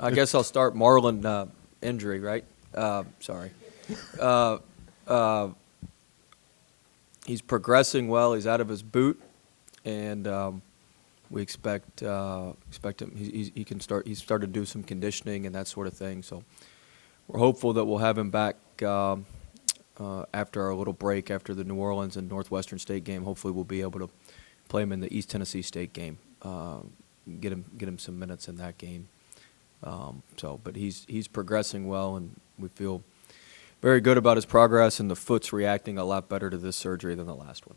I guess I'll start Marlon injury, right? Sorry. Uh, uh, he's progressing well. He's out of his boot, and we expect him. He can start. He's started to do some conditioning and that sort of thing. So we're hopeful that we'll have him back after our little break after the New Orleans and Northwestern State game. Hopefully, we'll be able to play him in the East Tennessee State game. Get him some minutes in that game. But he's progressing well, and we feel very good about his progress, and the foot's reacting a lot better to this surgery than the last one.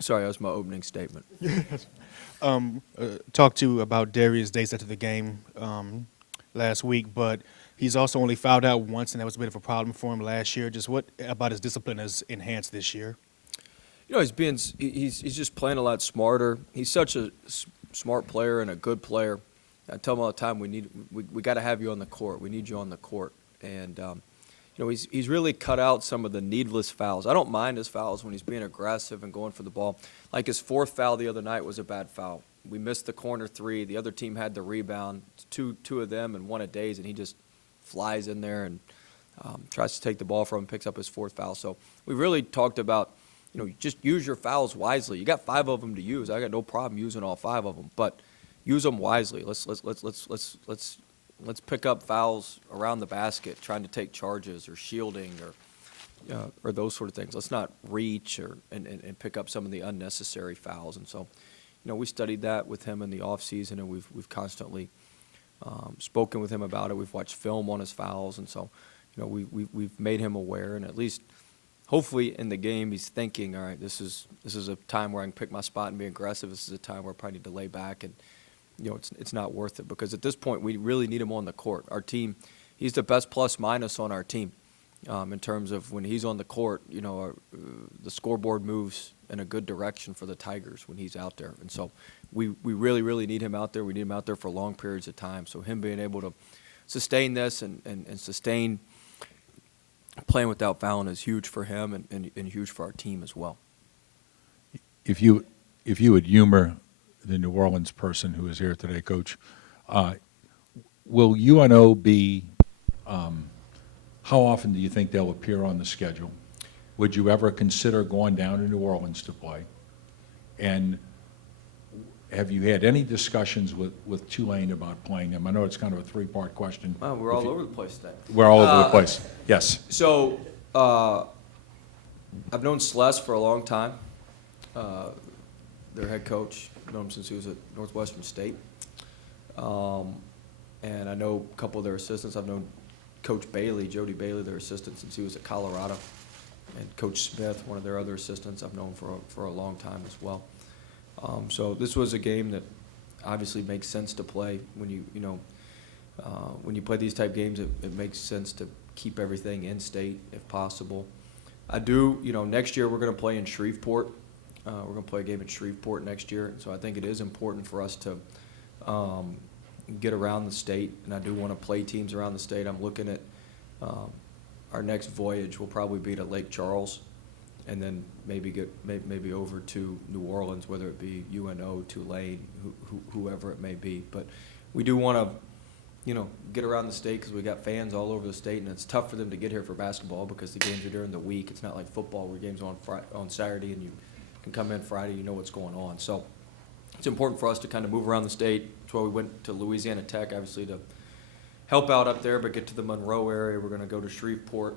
Sorry, that was my opening statement. Talked to you about Darius days after the game last week, but he's also only fouled out once, and that was a bit of a problem for him last year. Just what about his discipline has enhanced this year? You know, he's just playing a lot smarter. He's such a smart player and a good player. I tell him all the time, we got to have you on the court. We need you on the court. And you know, he's really cut out some of the needless fouls. I don't mind his fouls when he's being aggressive and going for the ball. Like his fourth foul the other night was a bad foul. We missed the corner three. The other team had the rebound, two of them and one a Days, and he just flies in there and tries to take the ball from him, picks up his fourth foul. So we really talked about, you know, just use your fouls wisely. You got 5 of them to use. I got no problem using all 5 of them, but use them wisely. Let's pick up fouls around the basket, trying to take charges or shielding or those sort of things. Let's not reach and pick up some of the unnecessary fouls. And so, you know, we studied that with him in the off season, and we've constantly spoken with him about it. We've watched film on his fouls, and so, you know, we've made him aware, and at least hopefully in the game he's thinking, all right, this is a time where I can pick my spot and be aggressive. This is a time where I probably need to lay back, and you know, it's not worth it, because at this point we really need him on the court. Our team, he's the best plus minus on our team in terms of when he's on the court. You know, the scoreboard moves in a good direction for the Tigers when he's out there, and so we really need him out there. We need him out there for long periods of time. So him being able to sustain this and sustain playing without fouling is huge for him and huge for our team as well. If you would humor the New Orleans person who is here today, Coach, will UNO be, how often do you think they'll appear on the schedule? Would you ever consider going down to New Orleans to play? And have you had any discussions with Tulane about playing them? I know it's kind of a 3-part question. Wow, we're all over the place today. We're all over the place, yes. So I've known Celeste for a long time, their head coach. I've known him since he was at Northwestern State. And I know a couple of their assistants. I've known Coach Bailey, Jody Bailey, their assistant, since he was at Colorado. And Coach Smith, one of their other assistants, I've known for a long time as well. So this was a game that obviously makes sense to play. When when you play these type games, it makes sense to keep everything in state if possible. I do, you know, next year we're going to play in Shreveport. We're going to play a game in Shreveport next year. So I think it is important for us to get around the state, and I do want to play teams around the state. I'm looking at our next voyage will probably be to Lake Charles, and then maybe over to New Orleans, whether it be UNO, Tulane, whoever it may be. But we do want to, you know, get around the state because we got fans all over the state, and it's tough for them to get here for basketball because the games are during the week. It's not like football where games are on Saturday and you can come in Friday, you know what's going on. So it's important for us to kind of move around the state. That's why we went to Louisiana Tech, obviously, to help out up there, but get to the Monroe area. We're going to go to Shreveport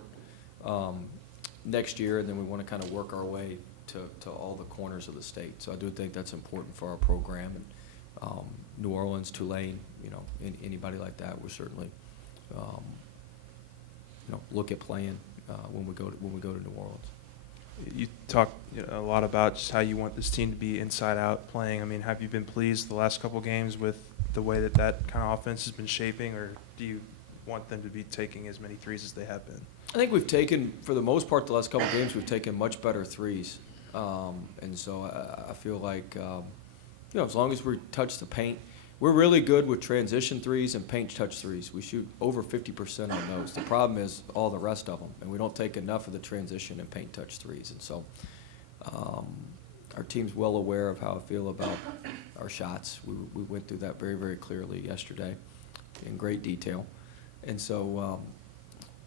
next year, and then we want to kind of work our way to all the corners of the state. So I do think that's important for our program. And New Orleans, Tulane, you know, anybody like that, we're certainly, you know, look at playing when we go to New Orleans. You talk a lot about just how you want this team to be inside out playing. I mean, have you been pleased the last couple games with the way that kind of offense has been shaping, or do you want them to be taking as many threes as they have been? I think we've taken, for the most part, the last couple games, we've taken much better threes. And so I feel like, you know, as long as we touch the paint, we're really good with transition threes and paint touch threes. We shoot over 50% on those. The problem is all the rest of them, and we don't take enough of the transition and paint touch threes. And so our team's well aware of how I feel about our shots. We went through that very, very clearly yesterday in great detail. And so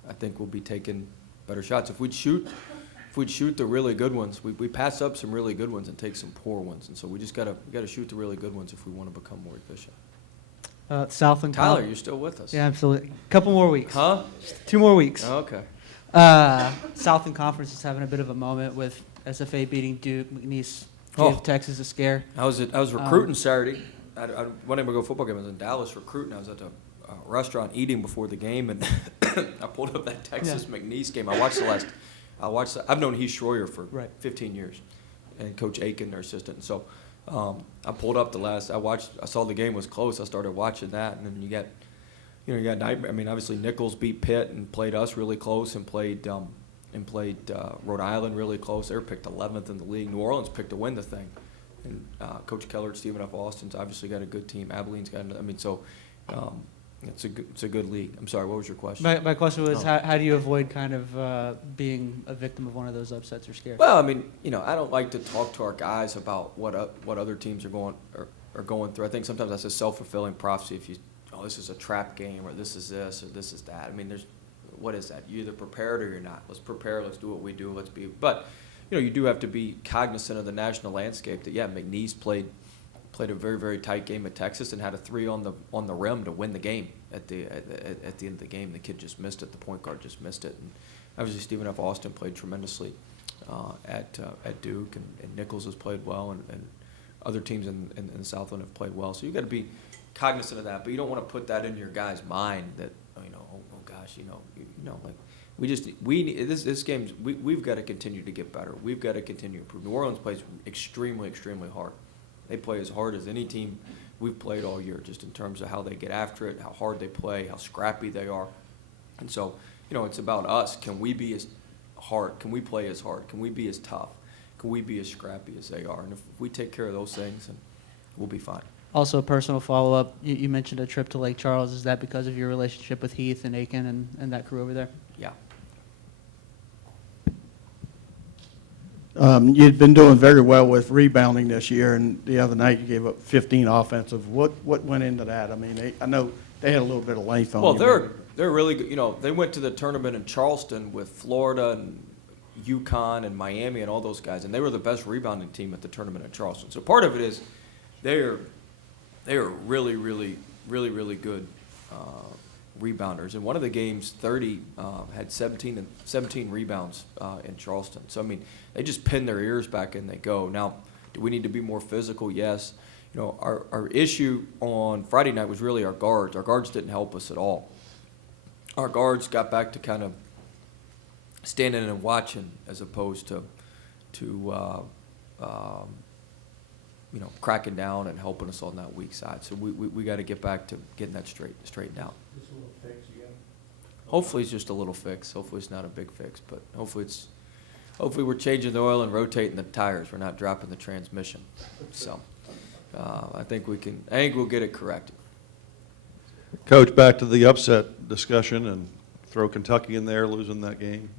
I think we'll be taking better shots. If we'd shoot the really good ones, we pass up some really good ones and take some poor ones. And so we gotta shoot the really good ones if we want to become more efficient. Southland. Tyler, you're still with us. Yeah, absolutely. Couple more weeks. Huh? Just 2 more weeks. Okay. Southland Conference is having a bit of a moment with SFA beating Duke. McNeese Oh. gave Texas a scare. I was recruiting Saturday. I went to go football game. I was in Dallas recruiting. I was at the restaurant eating before the game, and I pulled up that Texas McNeese game. I've known Heath Schroyer for Right. 15 years, and Coach Aiken, their assistant. So I pulled up I saw the game was close. I started watching that, and then you got obviously Nichols beat Pitt and played us really close, and played Rhode Island really close. They were picked 11th in the league. New Orleans picked to win the thing, and Coach Keller, Stephen F. Austin's obviously got a good team. Abilene's got. It's a good league. I'm sorry. What was your question? My question was, Oh. how do you avoid kind of being a victim of one of those upsets or scares? Well, I don't like to talk to our guys about what other teams are going through. I think sometimes that's a self-fulfilling prophecy. If this is a trap game, or this is this, or this is that. What is that? You're either prepared or you're not. Let's prepare. Let's do what we do. But you do have to be cognizant of the national landscape. That McNeese played a very, very tight game at Texas and had a 3 on the rim to win the game at the end of the game. The kid just missed it. The point guard just missed it. And obviously Stephen F. Austin played tremendously at Duke, and Nichols has played well, and other teams in the Southland have played well. So you got to be cognizant of that, but you don't want to put that in your guy's mind that this game's we've got to continue to get better. We've got to continue to improve. New Orleans plays extremely, extremely hard. They play as hard as any team we've played all year, just in terms of how they get after it, how hard they play, how scrappy they are. And so, it's about us. Can we be as hard? Can we play as hard? Can we be as tough? Can we be as scrappy as they are? And if we take care of those things, then we'll be fine. Also, a personal follow-up. You mentioned a trip to Lake Charles. Is that because of your relationship with Heath and Aiken and that crew over there? Yeah. You'd been doing very well with rebounding this year, and the other night you gave up 15 offensive. What went into that? I know they had a little bit of length on Well, you. they're really good. They went to the tournament in Charleston with Florida and UConn and Miami and all those guys, and they were the best rebounding team at the tournament in Charleston. So part of it is they are really, really, really, really good rebounders. In one of the games, 30 had 17 rebounds in Charleston. So they just pin their ears back and they go. Now, do we need to be more physical? Yes. Our issue on Friday night was really our guards. Our guards didn't help us at all. Our guards got back to kind of standing and watching as opposed to cracking down and helping us on that weak side. So we got to get back to getting that straightened out. Just a little fix again. Hopefully it's just a little fix. Hopefully it's not a big fix, but hopefully we're changing the oil and rotating the tires. We're not dropping the transmission. So I think we'll get it corrected. Coach, back to the upset discussion and throw Kentucky in there, losing that game.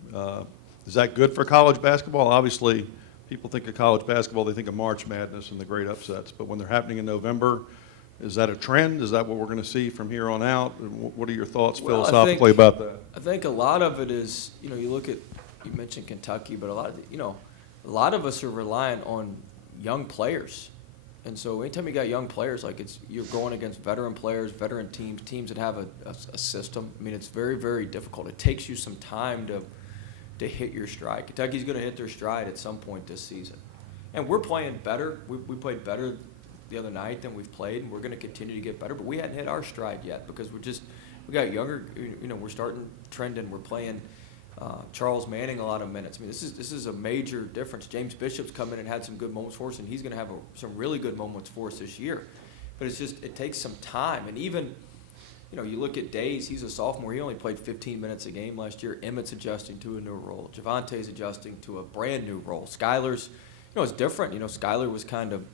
Is that good for college basketball? Obviously, people think of college basketball, they think of March Madness and the great upsets. But when they're happening in November, is that a trend? Is that what we're going to see from here on out? And what are your thoughts philosophically about that? I think a lot of it is, you mentioned Kentucky, but a lot of us are relying on young players. And so anytime you got young players, you're going against veteran players, veteran teams that have a system. It's very, very difficult. It takes you some time to hit your stride. Kentucky's going to hit their stride at some point this season. And we're playing better. We played better the other night than we've played, and we're going to continue to get better. But we hadn't hit our stride yet because we got younger. We're starting trending. We're playing Charles Manning a lot of minutes. This is a major difference. James Bishop's come in and had some good moments for us, and he's going to have some really good moments for us this year. But it takes some time. And even, you look at Days, he's a sophomore. He only played 15 minutes a game last year. Emmett's adjusting to a new role. Javonte's adjusting to a brand new role. Skylar's, it's different. Skylar was kind of,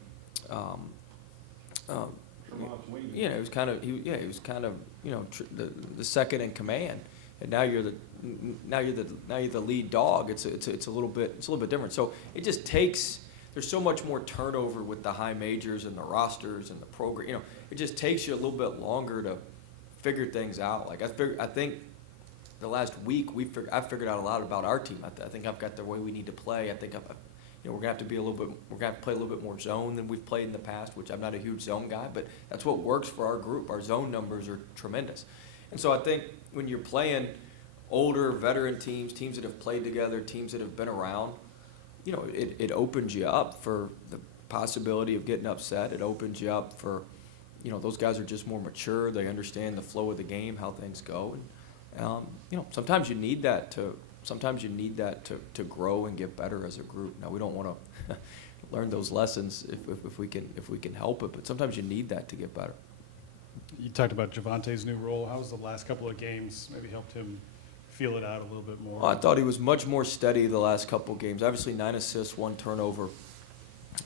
he was kind of, the second in command. And now you're the lead dog. It's a little bit different. So it just takes there's so much more turnover with the high majors and the rosters and the program. You know, it just takes you a little bit longer to figure things out. Like I think the last week I've figured out a lot about our team. I think I've got the way we need to play. I think we're gonna have to be we're gonna have to play a little bit more zone than we've played in the past, which I'm not a huge zone guy, but that's what works for our group. Our zone numbers are tremendous. And so I think when you're playing older veteran teams that have played together, teams that have been around, you know, it opens you up for the possibility of getting upset. It opens you up for, you know, those guys are just more mature. They understand the flow of the game, how things go. And, you know, sometimes you need that to grow and get better as a group. Now, we don't want to learn those lessons if we can help it, but sometimes you need that to get better. You talked about Javonte's new role. How's the last couple of games maybe helped him feel it out a little bit more? Well, I thought he was much more steady the last couple of games. Obviously, 9 assists, 1 turnover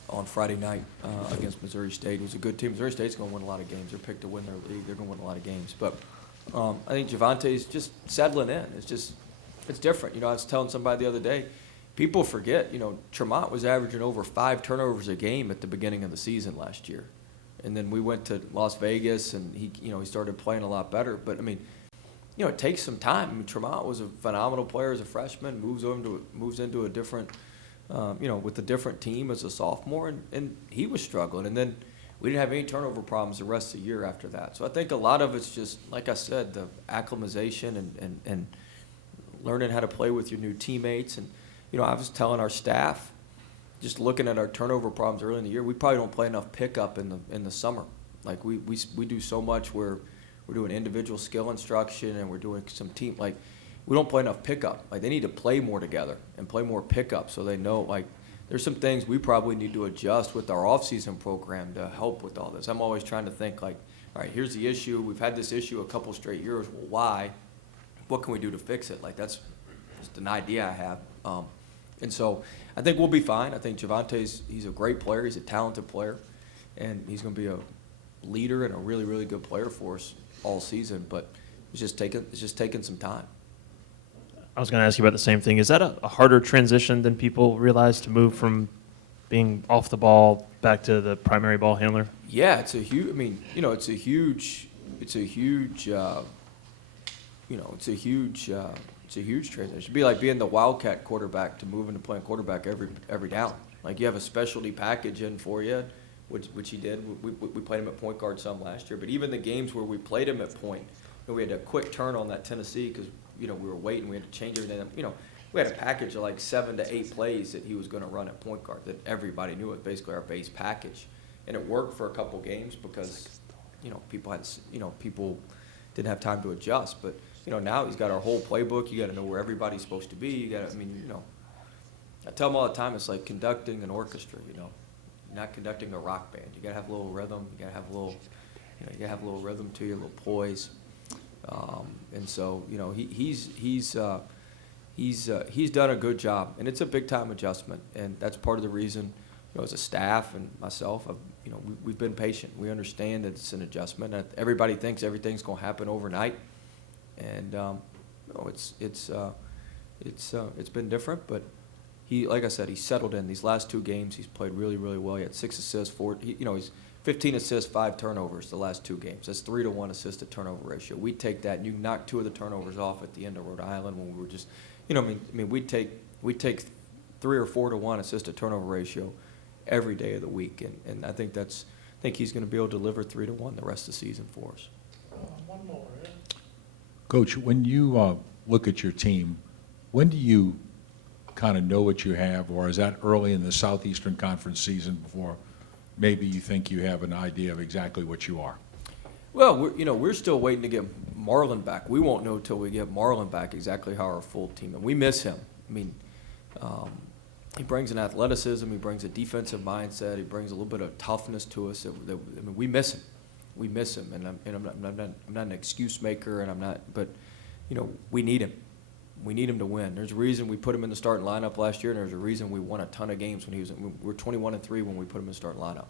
on Friday night against Missouri State. It was a good team. Missouri State's going to win a lot of games. They're picked to win their league. They're going to win a lot of games. But I think Javonte's just settling in. It's different. You know, I was telling somebody the other day, people forget, you know, Tremont was averaging over 5 turnovers a game at the beginning of the season last year. And then we went to Las Vegas, and he started playing a lot better. But, I mean, you know, it takes some time. I mean, Tremont was a phenomenal player as a freshman, moves into a different, you know, with a different team as a sophomore, and he was struggling. And then we didn't have any turnover problems the rest of the year after that. So I think a lot of it's just, like I said, the acclimatization and learning how to play with your new teammates. And, you know, I was telling our staff, just looking at our turnover problems early in the year, we probably don't play enough pickup in the summer. Like we do so much where we're doing individual skill instruction and we're doing some team, like we don't play enough pickup. Like they need to play more together and play more pickup so they know, like there's some things we probably need to adjust with our off-season program to help with all this. I'm always trying to think like, all right, here's the issue. We've had this issue a couple straight years. Well, why? What can we do to fix it? Like that's just an idea I have. And so I think we'll be fine. I think he's a great player. He's a talented player, and he's going to be a leader and a really, really good player for us all season. But it's just taking some time. I was going to ask you about the same thing. Is that a harder transition than people realize to move from being off the ball back to the primary ball handler? Yeah, it's a huge. I mean, you know, it's a huge transition. It'd be like being the Wildcat quarterback to moving to playing quarterback every down. Like you have a specialty package in for you, which he did. We played him at point guard some last year, but even the games where we played him at point, you know, we had a quick turn on that Tennessee because you know we were waiting. We had to change everything. You know, we had a package of like 7 to 8 plays that he was going to run at point guard that everybody knew was basically our base package, and it worked for a couple games because you know people didn't have time to adjust, but. You know, now he's got our whole playbook. You got to know where everybody's supposed to be. I tell him all the time, it's like conducting an orchestra. You know, you're not conducting a rock band. You got to have a little rhythm. You got to have a little rhythm to you, a little poise. And so, you know, he's done a good job, and it's a big time adjustment, and that's part of the reason. You know, as a staff and myself, we've been patient. We understand that it's an adjustment. Everybody thinks everything's going to happen overnight. And it's been different, but like I said, he's settled in. These last 2 games, he's played really, really well. He had 6 assists, 4. He's 15 assists, 5 turnovers the last 2 games. That's 3-to-1 assist to turnover ratio. We take that, and you knock 2 of the turnovers off at the end of Rhode Island when we were just, you know, I mean, we take 3 or 4-to-1 assist to turnover ratio every day of the week, and I think he's going to be able to deliver 3-to-1 the rest of the season for us. One more. Coach, when you look at your team, when do you kind of know what you have, or is that early in the Southeastern Conference season before maybe you think you have an idea of exactly what you are? Well, we're still waiting to get Marland back. We won't know till we get Marland back exactly how our full team, and we miss him. I mean, he brings an athleticism, he brings a defensive mindset, he brings a little bit of toughness to us. We miss him. We miss him, and I'm not an excuse maker, and but you know, we need him. We need him to win. There's a reason we put him in the starting lineup last year, and there's a reason we won a ton of games when he was. We're 21-3 when we put him in the starting lineup.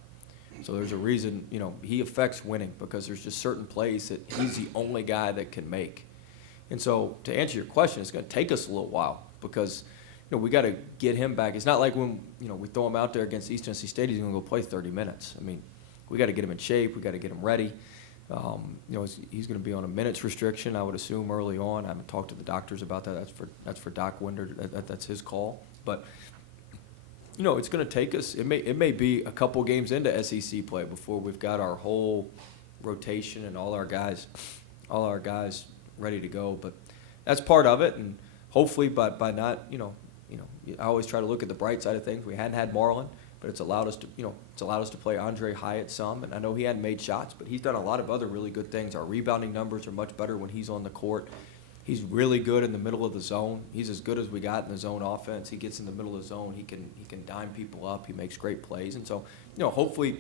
So there's a reason, you know, he affects winning because there's just certain plays that he's the only guy that can make. And so to answer your question, it's going to take us a little while because, we got to get him back. It's not like when, we throw him out there against East Tennessee State, he's going to go play 30 minutes. I mean, we got to get him in shape. We got to get him ready. He's going to be on a minutes restriction, I would assume, early on. I haven't talked to the doctors about that. That's for Doc Winder. That's his call. But it's going to take us. It may be a couple games into SEC play before we've got our whole rotation and all our guys ready to go. But that's part of it, and hopefully by not, I always try to look at the bright side of things. We hadn't had Marlon, but it's allowed us to play Andre Hyatt some, and I know he hadn't made shots, but he's done a lot of other really good things. Our rebounding numbers are much better when he's on the court. He's really good in the middle of the zone. He's as good as we got in the zone offense. He gets in the middle of the zone. He can dime people up. He makes great plays, and so hopefully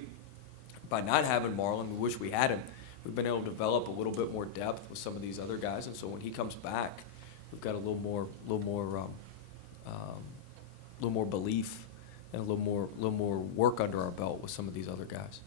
by not having Marlon, we wish we had him. We've been able to develop a little bit more depth with some of these other guys, and so when he comes back, we've got a little more belief and a little more work under our belt with some of these other guys.